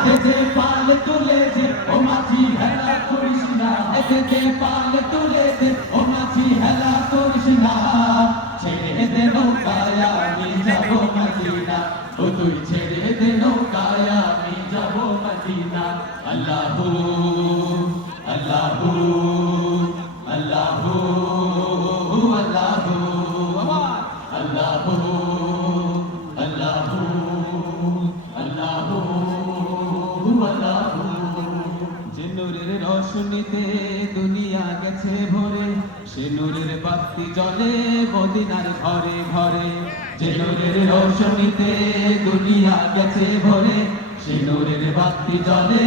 হাতে যে পাল তুলে দে ও মাঝি হেলা করিস না, হাতে যে পাল তুলে দে ও মাঝি হেলা করিস না, ছেড়ে দে নৌকায় আমি যাব মদিনা, ও তুই ছেড়ে দে নৌকায় আমি যাব মদিনা। আল্লাহু আল্লাহু আল্লাহু আল্লাহু আল্লাহু আল্লাহু আল্লাহু আল্লাহু। যে নূরের রোশনীতে দুনিয়া গেছে ভরে, সে নূরের বাতি জ্বলে মদিনার ঘরে ঘরে। যে নূরের রোশনীতে দুনিয়া গেছে ভরে, সে নূরের বাতি জ্বলে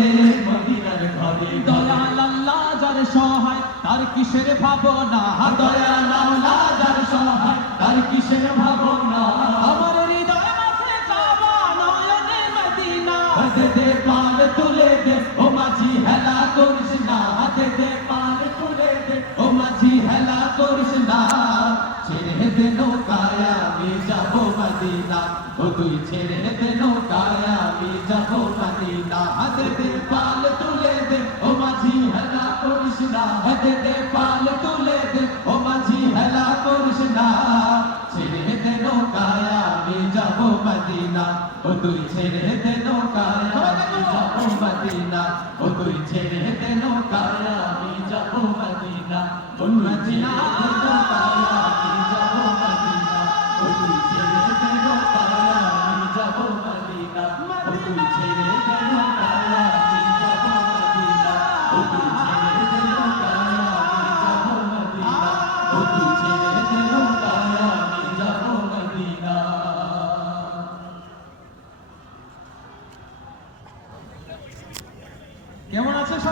মদিনার ঘরে। দয়াল আল্লাহ যার সহায় তার কিসের ভাবনা, দয়াল আল্লাহ যার সহায় তার কিসের ভাবনা। আমার হৃদয় মাঝে কাবা নয়নে মদিনা, হাতে দে পাল তুলে দে ও মাঝি হেলা করিস না, হাতে দে পাল তুলে দে ও মাঝি হেলা করিস না, ছেড়ে দে নৌকায় আমি যাব মদিনা, ও তুই ছেড়ে দে নৌকায় আমি যাব মদিনা। হাতে দে পাল তুলে দে ও মাঝি হেলা করিস না, হাতে দে পাল তুলে দে ও মাঝি হেলা করিস না, ছেড়ে দে নৌকায় আমি যাব মদিনা, ও তুই ছেড়ে দে নৌকায় আমি যাব মদিনা, ও তুই ছেড়ে দে নৌকায় আমি যাব মদিনা, ও মদিনা নৌকায় আমি যাব মদিনা, ও তুই ছেড়ে দে নৌকায় আমি যাব মদিনা, ও তুই ছেড়ে দে নৌকায় আমি যাব মদিনা, ও তুই ছেড়ে দে নৌকায় আমি যাব মদিনা, ও তুই ছেড়ে দে নৌকায় আমি যাব মদিনা। কেমন আছে সবাই?